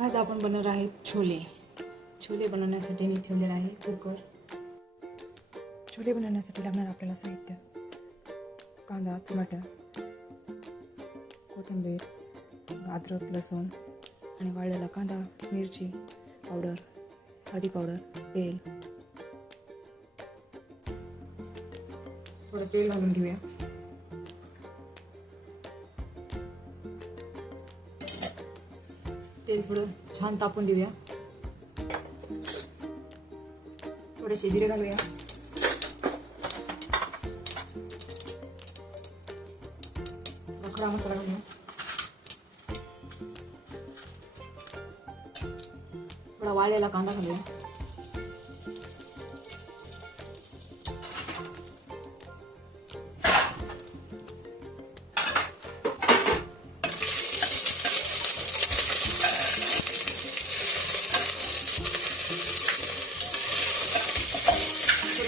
आज आपण बनवणार आहेत छोले. छोले बनवण्यासाठी मी ठेवलेला आहे कुकर. छोले बनवण्यासाठी लागणार आपल्याला साहित्य: कांदा, टमाटर, कोथिंबीर, अद्रक, लसूण आणि वाळलेला कांदा, मिरची पावडर, हळदी पावडर, तेल. थोडं तेल घालून घेऊया. तेल थोडं छान तापून देऊया. थोडेसे जिरे घालूया. खडा मसाला घालूया. थोडा वाळलेला कांदा घालूया.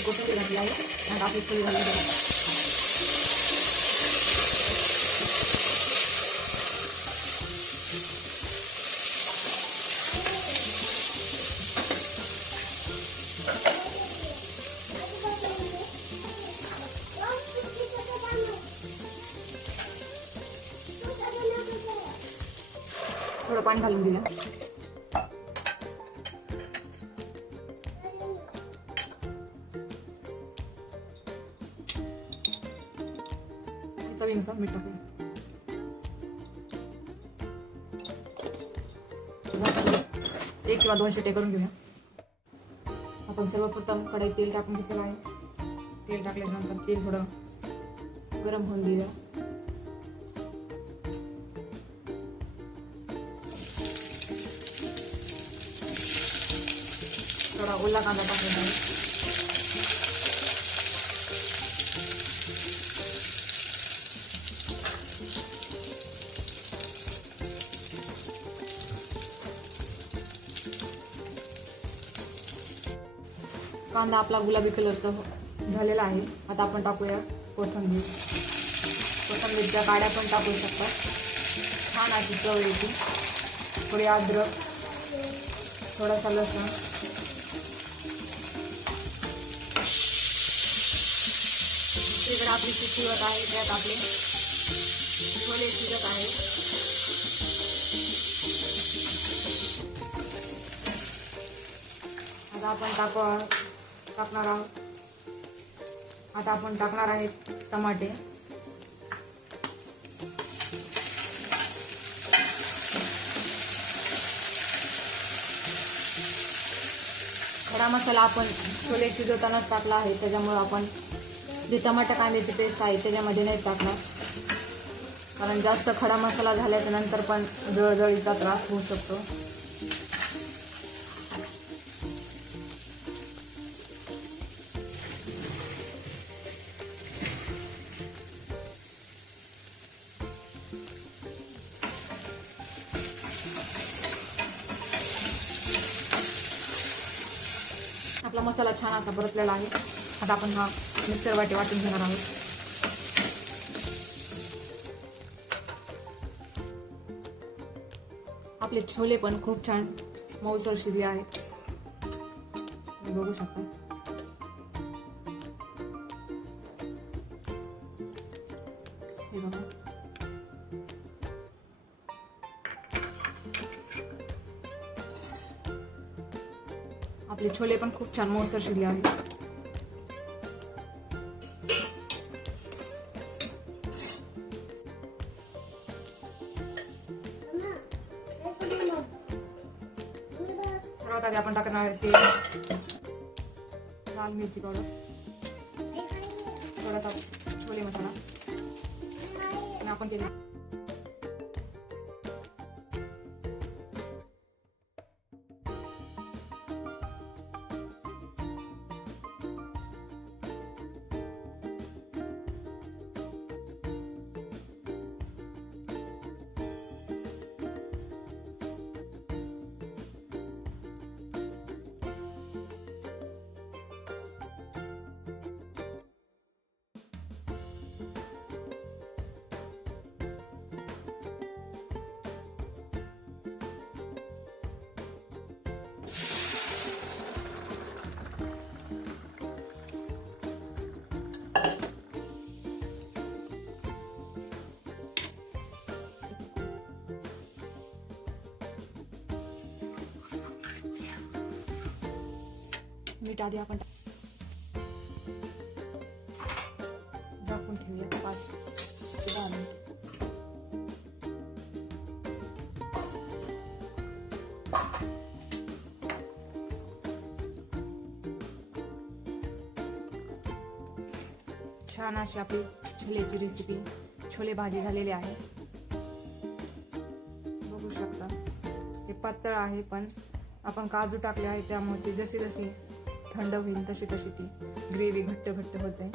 कोथिंबीर घातली आहे आणि आपली पोळी घालून द्या. थोडं पाणी घालून दिलं. चवीनुसार मीठ टाकूया. एक किंवा 2 शिट्टे करून घेऊया. आपण सर्वप्रथम कढईत तेल टाकून घेतलेलं आहे. तेल टाकल्यानंतर तेल थोडं गरम होऊन देऊया. थोडा ओला कांदा टाकलेला आहे. कांदा आपला गुलाबी कलरचा झालेला आहे. आता आपण टाकूया कोथिंबीर. कोथिंबीरच्या काड्या पण टाकू शकतात. छान अशी चव येते. थोडी अद्रक, थोडासा लसूण, इकडे आपली शिजत आहे. त्यात आपले छोले शिजत आहे. आता आपण टाकणार आहेत टमाटे. खडा मसाला आपण छोले शिजवतानाच टाकला आहे, त्याच्यामुळे आपण जे टमाटर कांद्याची पेस्ट आहे त्याच्यामध्ये नाही टाकणार, कारण जास्त खडा मसाला झाल्याच्या नंतर पण जळजळीचा त्रास होऊ शकतो. आपला मसाला छान असा परतलेला आहे. आता आपण हा मिक्सर वाटी वाटून घेणार आहोत. आपले छोले पण खूप छान मऊसर शिजले आहेत. तुम्ही बघू शकता. हे बघा. आपले छोले पण खूप छान मऊसर शिजले आहेत. सर्वात आधी आपण टाकणार आहे तेल, लाल मिरची पावडर, थोडासा छोले मसाला आणि आपण केले मीठ आधी आपण झाकून ठेवूया 5 ते 10 मिनिट. छान अशी आपली छोलेची रेसिपी, छोले भाजी झालेली आहे. बघू शकता हे पातळ आहे, पण आपण काजू टाकले आहे त्यामुळे ती जशी जशी थंड होईल तशी तशी ती ग्रेव्ही घट्ट घट्ट होत जाईल.